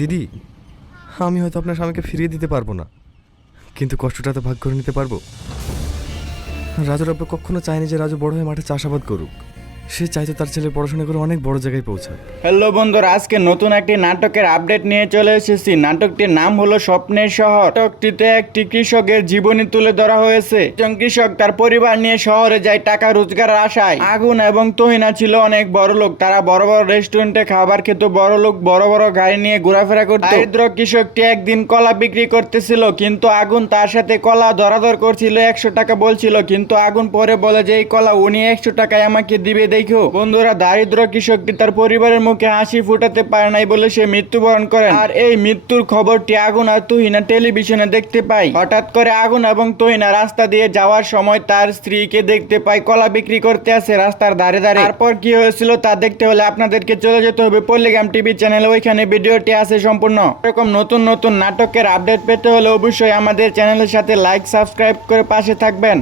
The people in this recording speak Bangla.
দিদি, আমি হয়তো আপনার স্বামীকে ফিরিয়ে দিতে পারবো না, কিন্তু কষ্টটা তো ভাগ করে নিতে পারবো। রাজুর আব্বা কখনো চায়নি যে রাজু বড় হয়ে মাঠে চাষাবাদ করুক। সে চাইতো তার ছেলে পড়াশোনা করে অনেক বড় জায়গায় পৌঁছাক। হ্যালো বন্ধুরা, আজকে নতুন একটি নাটকের আপডেট নিয়ে চলে এসেছি। নাটকটির নাম হলো স্বপ্নের শহর। নাটকটিতে একটি কৃষকের জীবনী তুলে ধরা হয়েছে। একজন কৃষক তার পরিবার নিয়ে শহরে যায় টাকা রোজগারের আশায়। আগুন এবং তহিনা ছিল অনেক বড় লোক। তারা বড় বড় রেস্টুরেন্টে খাবার খেত, বড় লোক বড় বড় গাড়ি নিয়ে ঘোরাফেরা করত। দরিদ্র কৃষকটি একদিন কলা বিক্রি করতেছিল, কিন্তু আগুন তার সাথে কলা দরাদর করছিল। 100 টাকা বলছিল, কিন্তু আগুন পরে বলে যে এই কলা উনি 100 টাকায় আমাকে দিবে। দেখো বন্ধুরা, দারিদ্র কৃষকটি তার পরিবারের মুখে হাসি ফুটাতে পারে নাই বলে সে মৃত্যুবরণ করেন। আর এই মৃত্যুর খবরটি আগুন আর তুহিনা টেলিভিশনে দেখতে পায়। হঠাৎ করে আগুন এবং তুহিনা রাস্তা দিয়ে যাওয়ার সময় তার স্ত্রীকে দেখতে পায় কলা বিক্রি করতে আছে রাস্তার ধারে ধারে। তারপর কি হয়েছিল তা দেখতে হলে আপনাদেরকে চলে যেতে হবে পল্লিগ্রাম টিভি চ্যানেলে। ওইখানে ভিডিওটি আছে সম্পূর্ণ। এরকম নতুন নতুন নাটকের আপডেট পেতে হলে অবশ্যই আমাদের চ্যানেলের সাথে লাইক সাবস্ক্রাইব করে পাশে থাকবেন।